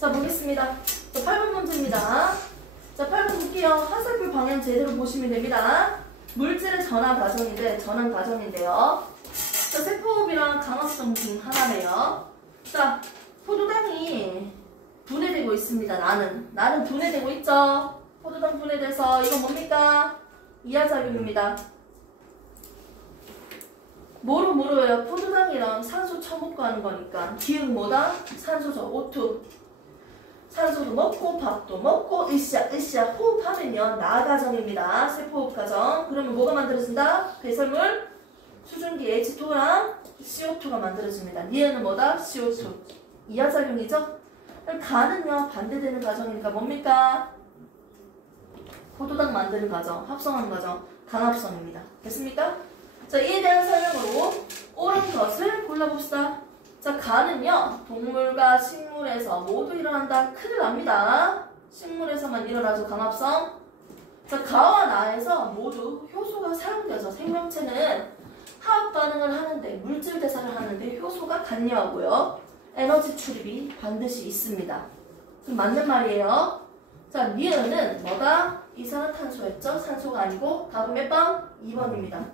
자, 보겠습니다. 자, 8번 문제입니다. 자, 8번 볼게요. 화살표 방향 제대로 보시면 됩니다. 물질의 전환 과정인데요. 자, 세포호흡이랑 강압성 중 하나네요. 자, 포도당이 분해되고 있습니다. 나는 분해되고 있죠. 포도당 분해돼서 이건 뭡니까? 이하작용입니다. 뭐로요? 포도당이랑 산소 처먹고 거니까 기억 뭐다? 산소죠. O2. 산소도 먹고 밥도 먹고 으쌰 호흡하면요 나과정입니다. 세포호흡 과정. 그러면 뭐가 만들어진다? 배설물 수증기 H2랑 CO2가 만들어집니다. 니은은 뭐다? CO2. 이하작용이죠? 가는요 반대되는 과정이니까 뭡니까? 포도당 만드는 과정, 합성하는 과정, 강합성입니다. 됐습니까? 자, 이에 대한 설명으로 옳은 것을 골라봅시다. 자, 가는요 동물과 식물에서 모두 일어난다. 큰일 납니다. 식물에서만 일어나죠. 강합성. 자, 가와 나에서 모두 효소가 사용되죠. 생명체는 화학 반응을 하는데 물질 대사를 하는데 효소가 관여하고요. 에너지 출입이 반드시 있습니다. 그럼 맞는 말이에요. 자, 니은은 뭐다? 이산화탄소였죠? 산소가 아니고 답은 몇 번? 2번입니다.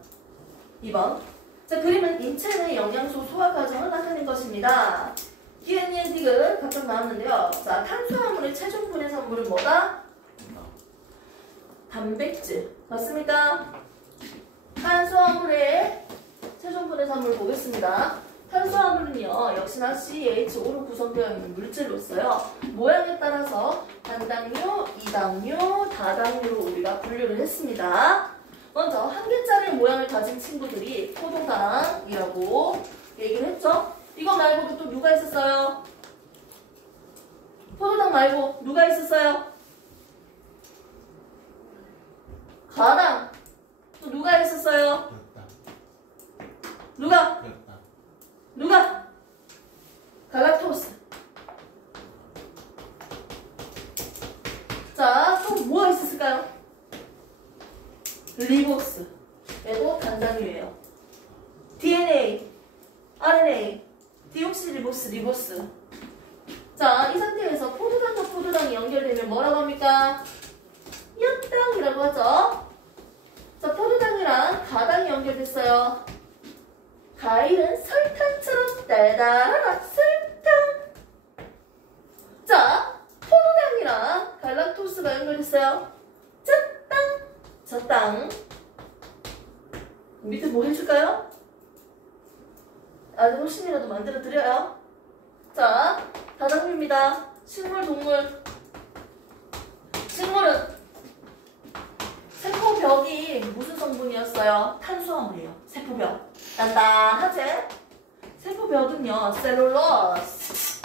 2번. 자, 그림은 인체 내 영양소 소화 과정을 나타낸 것입니다. 디엔, 디귿 각각 나왔는데요. 자, 탄수화물의 최종 분해산물은 뭐다? 단백질. 맞습니까? 탄수화물의 최종 분해산물 보겠습니다. 탄수화물은요, 역시나 CH5로 구성되어 있는 물질로서요. 모양에 따라서 단당류, 이당류, 다당류로 우리가 분류를 했습니다. 먼저 한 개짜리 모양을 가진 친구들이 포도당이라고 얘기를 했죠. 이거 말고도 또 누가 있었어요? 포도당 말고 누가 있었어요? 가당. 또 누가 있었어요? 누가? 갈락토스. 자, 또 뭐가 있었을까요? 리보스. 얘도 단당류예요. DNA, RNA, 디옥시리보스. 자, 이 상태에서 포도당과 포도당이 연결되면 뭐라고 합니까? 엿당이라고 하죠. 자, 포도당이랑 가당이 연결됐어요. 과일은 설탕처럼 달달하다. 설탕. 자, 포도당이랑 갈락토스가 연결됐어요. 젖당. 밑에 뭐 해줄까요? 아주 훨씬이라도 만들어 드려요. 자, 다당류입니다. 식물, 동물. 식물은 세포벽이 무슨 성분이었어요? 탄수화물이에요. 세포벽. 단단하지? 세포벽은요, 셀룰로스.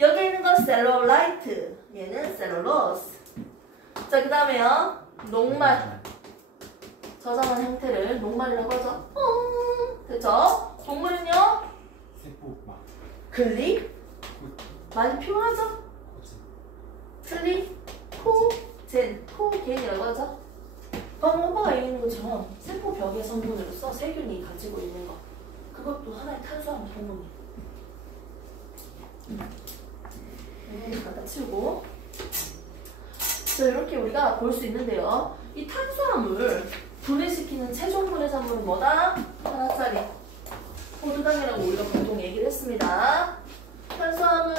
여기 있는 건 셀룰라이트. 얘는 셀룰로스. 자, 그 다음에요, 녹말. 저장한 형태를 녹말이라고 하죠. 됐죠? 동물은요? 세포막. 글리. 많이 표현하죠? 코젠이라고 하죠. 방금 오빠가 얘기하는 것처럼 세포벽의 성분으로서 세균이 가지고 있는 것. 그것도 하나의 탄수화물 성분이에요. 이거는 갖다 치우고. 자, 이렇게 우리가 볼 수 있는데요. 이 탄수화물 분해시키는 최종 분해산물은 뭐다? 하나짜리. 포도당이라고 우리가 보통 얘기를 했습니다. 탄수화물,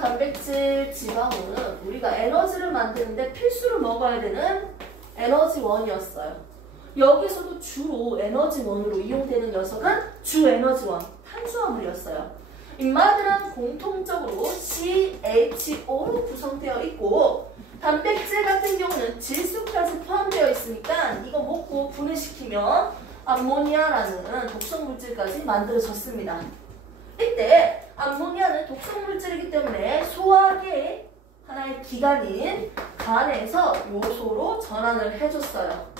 단백질, 지방은 우리가 에너지를 만드는데 필수로 먹어야 되는 에너지원이었어요. 여기서도 주로 에너지원으로 이용되는 녀석은 주에너지원, 탄수화물이었어요. 인마들은 공통적으로 CHO로 구성되어 있고 단백질 같은 경우는 질소까지 포함되어 있으니까 이거 먹고 분해시키면 암모니아라는 독성물질까지 만들어졌습니다. 이때 암모니아는 독성물질이기 때문에 소화기의 하나의 기관인 간에서 요소로 전환을 해줬어요.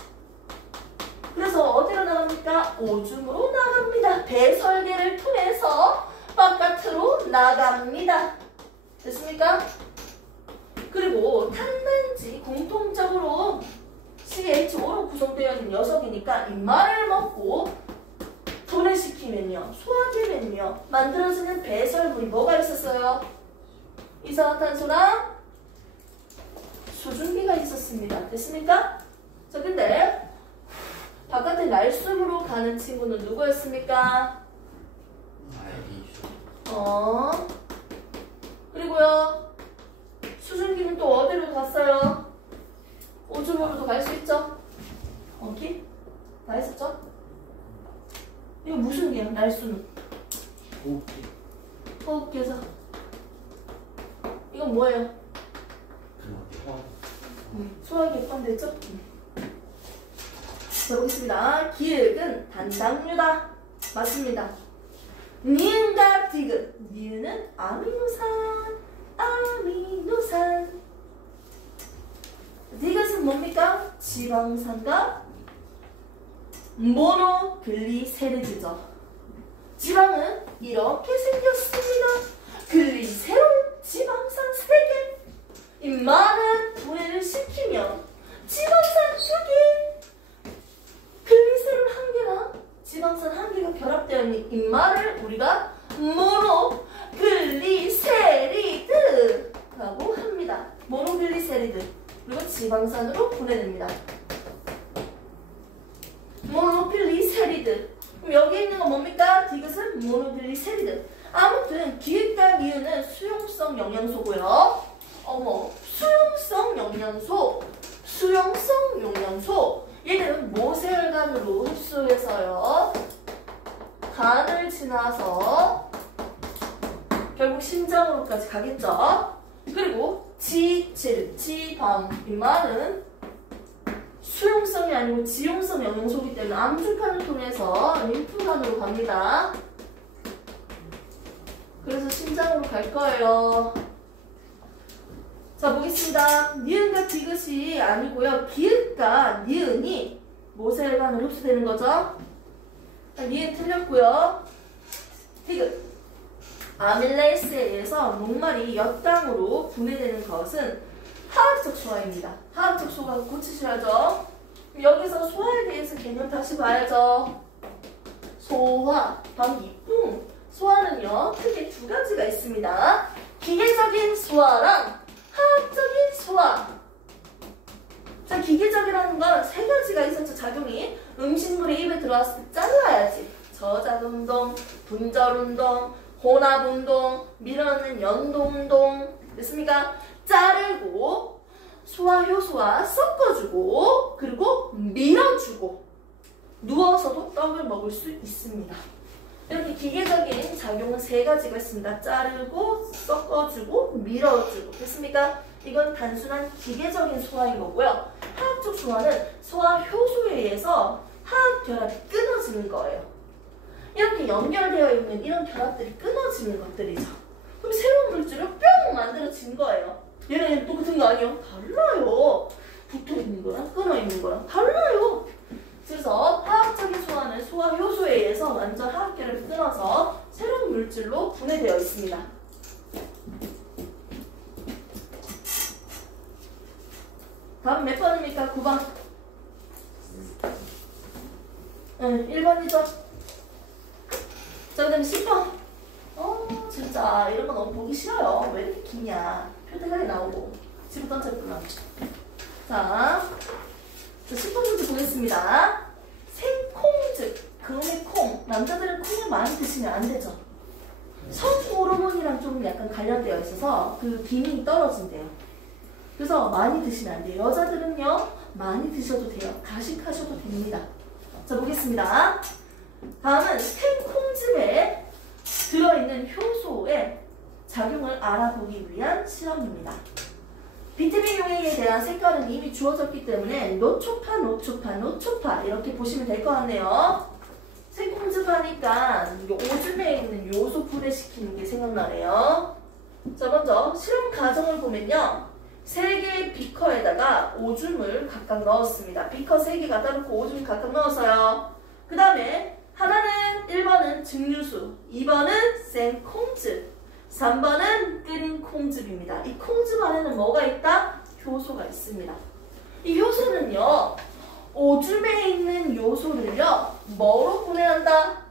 그래서 어디로 나갑니까? 오줌으로 나갑니다. 배설계를 통해서 바깥으로 나갑니다. 됐습니까? 그리고 탄단지 공통적으로 CH5로 구성되어 있는 녀석이니까 입말을 먹고 분해시키면요. 소화되면요. 만들어지는 배설물이 뭐가 있었어요? 이산화탄소랑 수증기가 있었습니다. 됐습니까? 자, 근데 바깥에 날숨으로 가는 친구는 누구였습니까? 그리고요. 수증기는 또 어디로 갔어요? 오줌으로도 갈 수 있죠? 오케이? 다 했었죠? 이거 무슨 개야? 날숨은? 호흡기. 호흡기에서. 이건 뭐예요? 소화기 포함됐죠? 자, 보겠습니다. 기역은 단당류다. 맞습니다. 니은과 디귿. 니은은 아미노산. 아미노산. 디귿은 뭡니까? 지방산과 모노글리세리드죠. 지방은 이렇게 생겼습니다. 글리세롤 지방산 3개. 이 많은 분해를 시키면 지방산 2개, 글리세롤 1개랑 지방산 1개가 결합되어 있는 이 말을 우리가 모노글리세리드라고 합니다. 모노글리세리드. 그리고 지방산으로 분해됩니다. 모노글리세리드. 그럼 여기 있는 건 뭡니까? 디귿은 모노글리세리드. 아무튼 기읍과 니은은 수용성 영양소고요. 수용성 영양소. 수용성 영양소. 얘는 모세혈관으로 흡수해서요. 간을 지나서 결국 심장으로까지 가겠죠. 그리고 지방. 이 말은 수용성이 아니고 지용성 영양소이기 때문에 암주칸을 통해서 림프관으로 갑니다. 그래서 심장으로 갈 거예요. 자, 보겠습니다. 니은과 디귿이 아니고요. 기읍과 니은이 모세혈관으로 흡수되는 거죠. 니은 틀렸고요. 디귿. 아밀레이스에 의해서 녹말이 엿당으로 분해되는 것은 화학적 소화입니다. 화학적 소화 고치셔야죠. 여기서 소화에 대해서 개념 다시 봐야죠. 소화, 방기풍. 소화는요, 크게 2가지가 있습니다. 기계적인 소화랑 화학적인 소화. 자, 기계적이라는 건 3가지가 있었죠, 작용이. 음식물이 입에 들어왔을 때 잘라야지. 저작운동, 분절운동, 혼합운동, 밀어넣는 연동운동. 됐습니까? 자르고, 소화효소와 섞어주고, 그리고 밀어주고, 누워서도 떡을 먹을 수 있습니다. 이렇게 기계적인 작용은 3가지가 있습니다. 자르고, 섞어주고, 밀어주고. 됐습니까? 이건 단순한 기계적인 소화인 거고요. 화학적 소화는 소화효소에 의해서 화학 결합이 끊어지는 거예요. 이렇게 연결되어 있는 이런 결합들이 끊어지는 것들이죠. 그럼 새로운 물질을 뿅 만들어진 거예요. 얘는 똑같은 거 아니에요? 달라요. 붙어있는 거랑 끊어있는 거랑 달라요. 그래서 화학적인 소화는 소화 효소에 의해서 완전 화학 결합이 끊어서 새로운 물질로 분해되어 있습니다. 다음 몇 번입니까? 9번. 1번이죠. 자, 그 다음에 10번. 진짜 이런 거 너무 보기 싫어요. 왜 이렇게 기냐. 표대가리 나오고 집을 던졌구나. 자, 10번 문제 보겠습니다. 생콩즙, 금의 콩. 남자들은 콩을 많이 드시면 안 되죠. 성호르몬이랑 좀 약간 관련되어 있어서 그 기능이 떨어진대요. 그래서 많이 드시면 안 돼요. 여자들은요, 많이 드셔도 돼요. 가식하셔도 됩니다. 자, 보겠습니다. 다음은 생콩즙에 들어있는 효소의 작용을 알아보기 위한 실험입니다. 비타민 용액에 대한 색깔은 이미 주어졌기 때문에 노초파, 노초파, 노초파 이렇게 보시면 될 것 같네요. 생콩즙 하니까 오줌에 있는 요소 분해시키는 게 생각나네요. 자, 먼저 실험 과정을 보면요. 3개의 비커에다가 오줌을 각각 넣었습니다. 비커 3개 갖다 놓고 오줌 각각 넣었어요. 그 다음에 하나는 1번은 증류수, 2번은 생콩즙, 3번은 끓인 콩즙입니다. 이 콩즙 안에는 뭐가 있다? 효소가 있습니다. 이 효소는요, 오줌에 있는 요소를요, 뭐로 분해한다?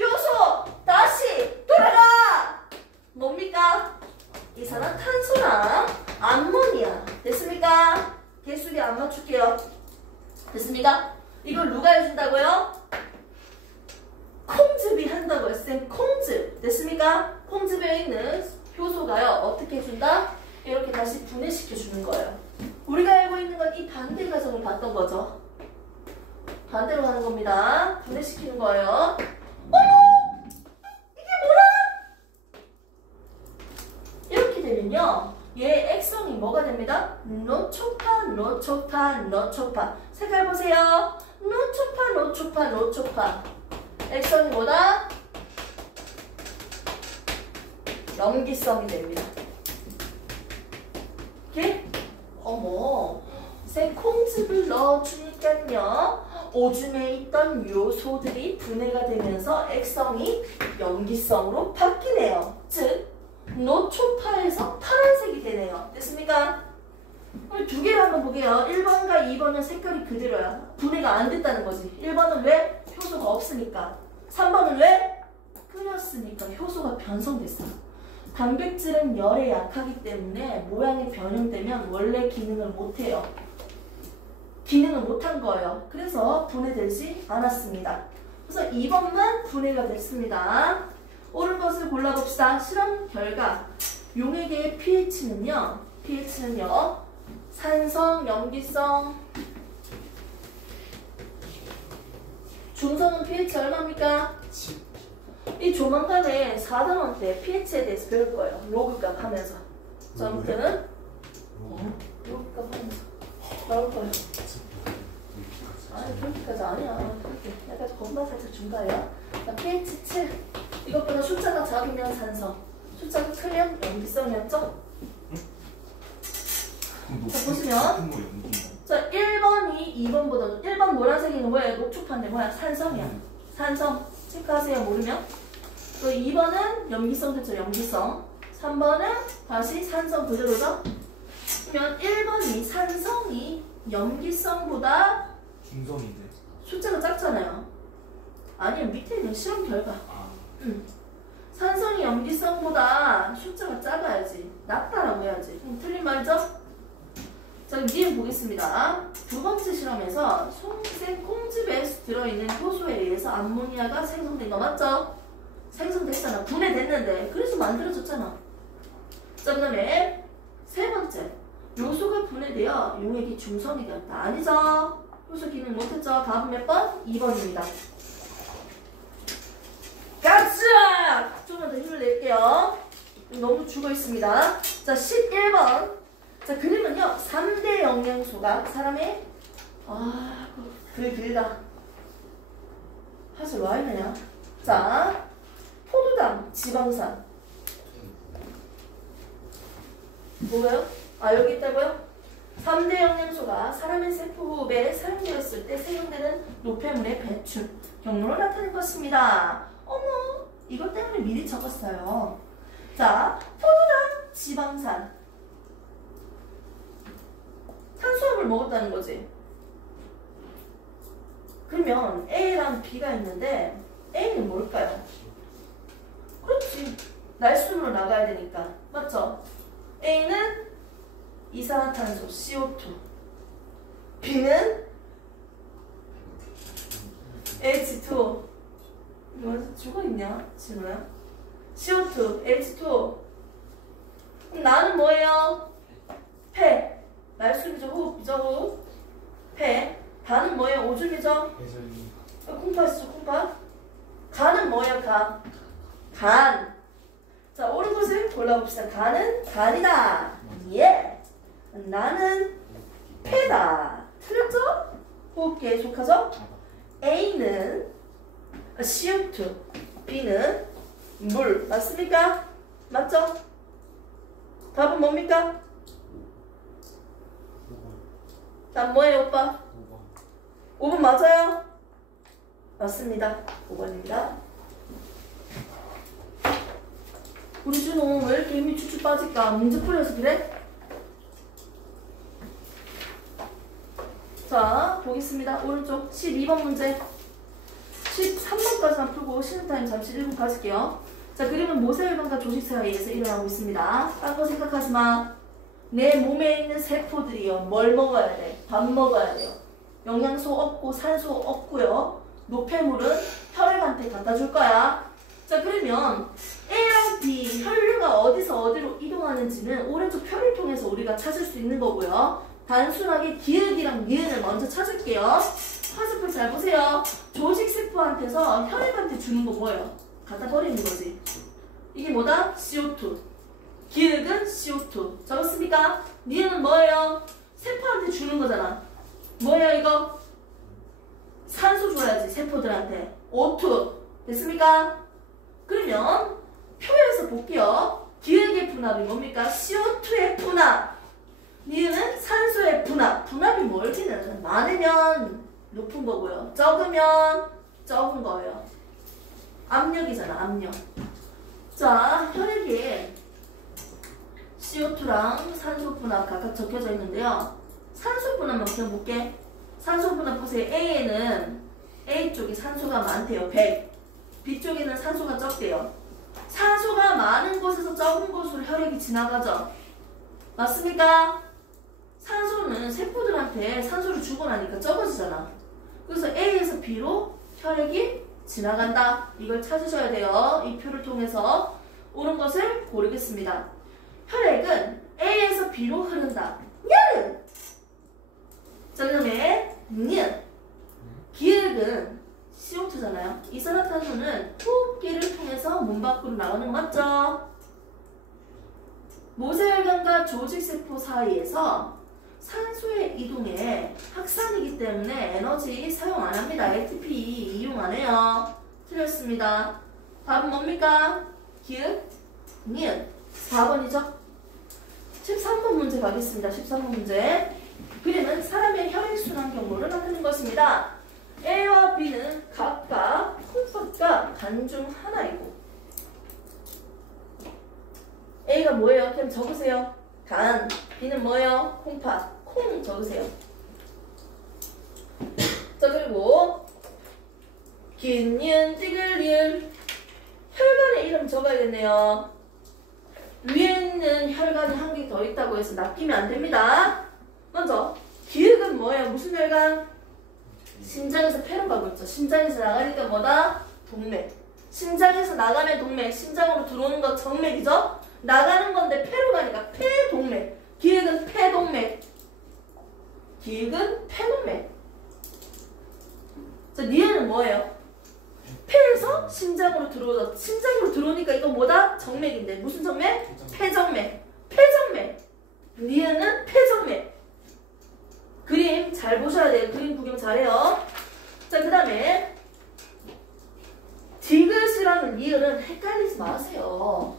요소 다시 돌아가. 뭡니까? 이산화탄소랑 암모니아. 됐습니까? 개수비 안 맞출게요. 됐습니까? 이걸 누가 해준다고요? 콩즙이 한다고요. 쌤 콩즙. 됐습니까? 콩즙에 있는 효소가요. 어떻게 해준다? 이렇게 다시 분해시켜 주는 거예요. 우리가 알고 있는 건 이 반대 과정을 봤던 거죠. 반대로 가는 겁니다. 분해시키는 거예요. 어머! 이게 뭐라? 이렇게 되면요. 얘 액성이 뭐가 됩니다? 노초파. 색깔 보세요. 노초파. 액성이 뭐다? 염기성이 됩니다. 이렇게? 어머, 쌤 콩즙을 넣어주니까요. 오줌에 있던 요소들이 분해가 되면서 액성이 염기성으로 바뀌네요. 즉, 노초파에서 파란색이 되네요. 됐습니까? 우리 두 개를 한번 보게요. 1번과 2번은 색깔이 그대로야. 분해가 안 됐다는 거지. 1번은 왜? 효소가 없으니까. 3번은 왜? 끓였으니까 효소가 변성됐어. 단백질은 열에 약하기 때문에 모양이 변형되면 원래 기능을 못해요. 기능을 못한 거예요. 그래서 분해되지 않았습니다. 그래서 2번만 분해가 됐습니다. 옳은 것을 골라봅시다. 실험 결과 용액의 pH는요. 산성, 염기성, 중성은 pH 얼마입니까? 이 조만간에 4단원 때 pH에 대해서 배울 거예요. 로그값 하면서. 점프는 로그값 하면서 나올 거예요. 아니 그렇게까지 아니야. 그렇게 약간 겁나 살짝 중간이야. pH 7. 이것보다 숫자가 작으면 산성, 숫자가 크면 염기성이었죠? 자 보시면 자 1번이 2번보다 1번 노란색이 뭐예요? 녹초파인데 뭐야? 산성이야. 산성 체크하세요. 모르면. 또 2번은 염기성 됐죠? 염기성. 3번은 다시 산성 그대로죠? 그러면 1번이 산성이 염기성보다 중성인데. 숫자가 작잖아요. 아니요 밑에 있는 실험 결과. 산성이 염기성보다 숫자가 작아야지. 낮다라고 해야지. 그럼 틀린 말이죠? 자, 니은 보겠습니다. 두 번째 실험에서 송색 콩즙에 들어있는 효소에 의해서 암모니아가 생성된 거 맞죠? 생성됐잖아. 분해됐는데. 그래서 만들어졌잖아. 자, 그 다음에 세 번째. 요소가 분해되어 용액이 중성이 되었다. 아니죠? 효소 기능 못했죠? 답은 몇 번? 2번입니다. 가자! 조금만 더 힘을 낼게요. 너무 죽어 있습니다. 자, 11번. 자, 그림은요. 3대 영양소가 사람의 글 길다. 사실 와 있느냐? 자, 포도당, 지방산. 뭐예요? 여기 있다고요? 3대 영양소가 사람의 세포호흡에 사용되었을 때 생성되는 노폐물의 배출 경로로 나타낸 것입니다. 어머, 이것 때문에 미리 적었어요. 자, 포도당, 지방산. 탄수화물 먹었다는 거지. 그러면 A랑 B가 있는데 A는 뭘까요? 그렇지. 날숨으로 나가야 되니까. 맞죠? A는 이산화탄소 CO2. B는 H2O. 뭐 죽어있냐? 진호야? CO2, H2O. 그럼 나는 뭐예요? 폐. 날숨이죠. 호흡이죠. 호흡. 폐. 다는 뭐예요? 오줌이죠. 콩팥이죠. 콩팥. 간은 뭐예요? 간. 자, 옳은 것을 골라봅시다. 간은 간이다. 예. 나는 폐다. 틀렸죠? 호흡 계속하죠. A는 CO2, B는 물. 맞습니까? 맞죠? 답은 뭡니까? 답 뭐예요, 오빠? 5번 맞아요? 맞습니다. 5번입니다. 우리 준호 왜 이렇게 힘이 쭉쭉 빠질까? 문제 풀려서 그래? 자, 보겠습니다. 오른쪽 12번 문제. 13번까지만 풀고 쉬는 타임 잠시 1분 가질게요. 자, 그림은 모세혈관과 조직 사이에서 일어나고 있습니다. 딴 거 생각하지 마. 내 몸에 있는 세포들이요. 뭘 먹어야 돼? 밥 먹어야 돼요. 영양소 없고 산소 없고요. 노폐물은 혈액한테 갖다 줄 거야. 자, 그러면 A랑 B 혈류가 어디서 어디로 이동하는지는 오른쪽 표를 통해서 우리가 찾을 수 있는 거고요. 단순하게 기역이랑 니은을 먼저 찾을게요. 화살표 잘 보세요. 조직세포한테서 혈액한테 주는 거 뭐예요? 갖다 버리는 거지. 이게 뭐다? CO2. 기역은 CO2. 적었습니까? 니은은 뭐예요? 세포한테 주는 거잖아. 뭐야 이거? 산소 줘야지 세포들한테. O2. 됐습니까? 그러면 표에서 볼게요. 기역의 분압이 뭡니까? CO2의 분압. 니은은 산소의 분압. 분압이 뭘지는 많으면 높은 거고요. 적으면 적은 거예요. 압력이잖아, 압력. 자, 혈액에 CO2랑 산소 분압 각각 적혀져 있는데요. 산소 분압만 그냥 볼게. 산소 분압 보세요. A에는 A 쪽이 산소가 많대요. 100. B 쪽에는 산소가 적대요. 산소가 많은 곳에서 적은 곳으로 혈액이 지나가죠. 맞습니까? 산소는 세포들한테 산소를 주고 나니까 적어지잖아. 그래서 A에서 B로 혈액이 지나간다. 이걸 찾으셔야 돼요. 이 표를 통해서 옳은 것을 고르겠습니다. 혈액은 A에서 B로 흐른다. 냐는! 자, 그 다음에 냐. 기역은 CO2잖아요. 이산화탄소는 호흡기를 통해서 몸 밖으로 나오는 거 맞죠? 모세혈관과 조직세포 사이에서 산소의 이동에 확산이기 때문에 에너지 사용 안 합니다. ATP 이용 안 해요. 틀렸습니다. 답은 뭡니까? 기역, 니은. 4번이죠? 13번 문제 가겠습니다. 13번 문제. 그림은 사람의 혈액순환 경로를 나타내는 것입니다. A와 B는 각각 콩팥과 간 중 하나이고 A가 뭐예요? 그냥 적으세요. 간. B는 뭐예요? 콩팥. 콩 적으세요. 자, 그리고 긴, 니은, 띠글, 리을. 혈관의 이름 적어야겠네요. 위에 있는 혈관이 한 개 더 있다고 해서 낚이면 안 됩니다. 먼저 기역은 뭐예요? 무슨 혈관? 심장에서 폐로 가고 있죠. 심장에서 나가니까 뭐다? 동맥. 심장에서 나가면 동맥. 심장으로 들어오는 건 정맥이죠. 나가는 건데 폐로 가니까 폐동맥. 기역은 폐동맥. 기역은 폐동맥. 자, 니은은 뭐예요? 폐에서 심장으로 들어오죠. 심장으로 들어오니까 이건 뭐다? 정맥인데 무슨 정맥? 폐정맥. 폐정맥. 니은은 폐정맥. 그림 잘 보셔야 돼요. 그림 구경 잘해요. 자, 그 다음에 디귿이라는 리을은 헷갈리지 마세요.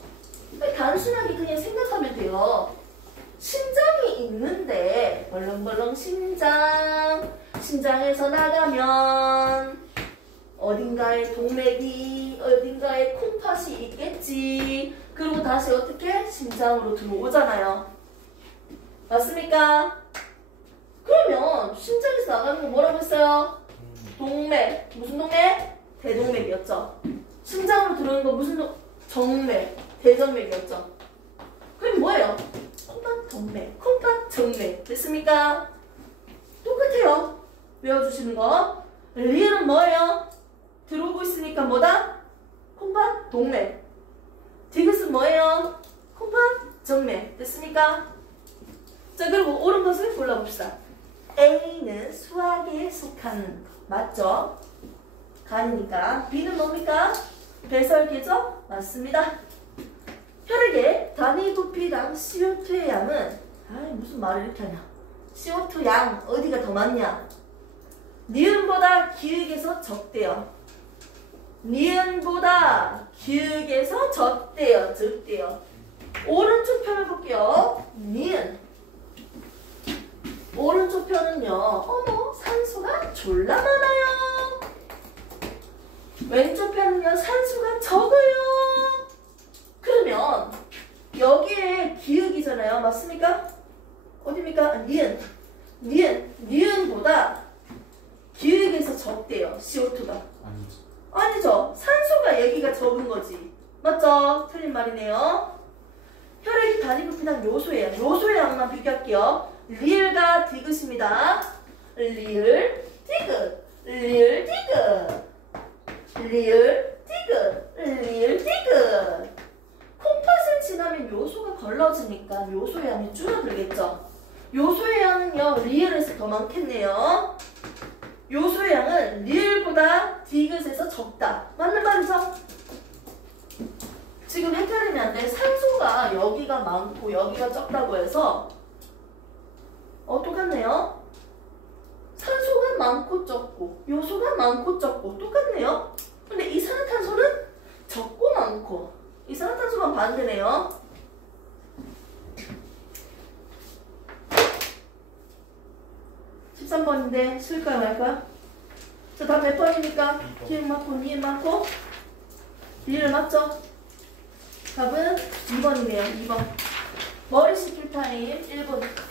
단순하게 그냥 생각하면 돼요. 심장이 있는데 벌렁벌렁 심장. 심장에서 나가면 어딘가에 동맥이 어딘가에 콩팥이 있겠지. 그리고 다시 어떻게? 심장으로 들어오잖아요. 맞습니까? 그러면 심장에서 나가는 건 뭐라고 했어요? 동맥. 무슨 동맥? 대동맥이었죠. 심장으로 들어오는 건 무슨 정맥. 대정맥이었죠. 그럼 뭐예요? 콩팥 동맥. 콩팥 정맥. 됐습니까? 똑같아요. 외워주시는 거. 리을은 뭐예요? 들어오고 있으니까 뭐다? 콩팥 동맥. 디귿은 뭐예요? 콩팥 정맥. 됐습니까? 자, 그리고 옳은 것을 골라봅시다. A는 수학에 속하는 것. 맞죠? 간이니까. B는 뭡니까? 배설계죠? 맞습니다. 혈액의 단위 부피당 CO2의 양은 무슨 말을 이렇게 하냐. CO2 양 어디가 더 많냐? 니은보다 기역에서 적대요. 니은보다 기역에서 적대요. 적대요. 오른쪽 편을 볼게요. 니은. 오른쪽 편은요. 어머, 산소가 졸라 많아요. 왼쪽 편은요. 산소가 적어요. 그러면 여기에 기역이잖아요. 맞습니까? 어디입니까? 니은. 니은보다 기역에서 적대요. CO2가. 아니지. 아니죠. 산소가 여기가 적은 거지. 맞죠? 틀린 말이네요. 혈액이 단위부피당 요소예요. 요소의 양만 비교할게요. 리을과 디귿입니다. 리을, 디귿, 리을, 디귿, 리을, 디귿, 리을, 디귿. 콩팥을 지나면 요소가 걸러지니까 요소의 양이 줄어들겠죠. 요소의 양은요, 리을에서 더 많겠네요. 요소의 양은 리을보다 디귿에서 적다. 맞는 말이죠? 지금 헷갈리면 안 돼. 산소가 여기가 많고 여기가 적다고 해서 똑같네요. 산소가 많고 적고 요소가 많고 적고 똑같네요. 근데 이산화탄소는 적고 많고 이산화탄소만 반대네요. 13번인데 쓸까요 말까요? 자, 답 몇 번입니까? 기억 맞고 니은 맞고 리을 맞죠? 답은 2번이네요. 2번. 머리 식힐 타임 1분.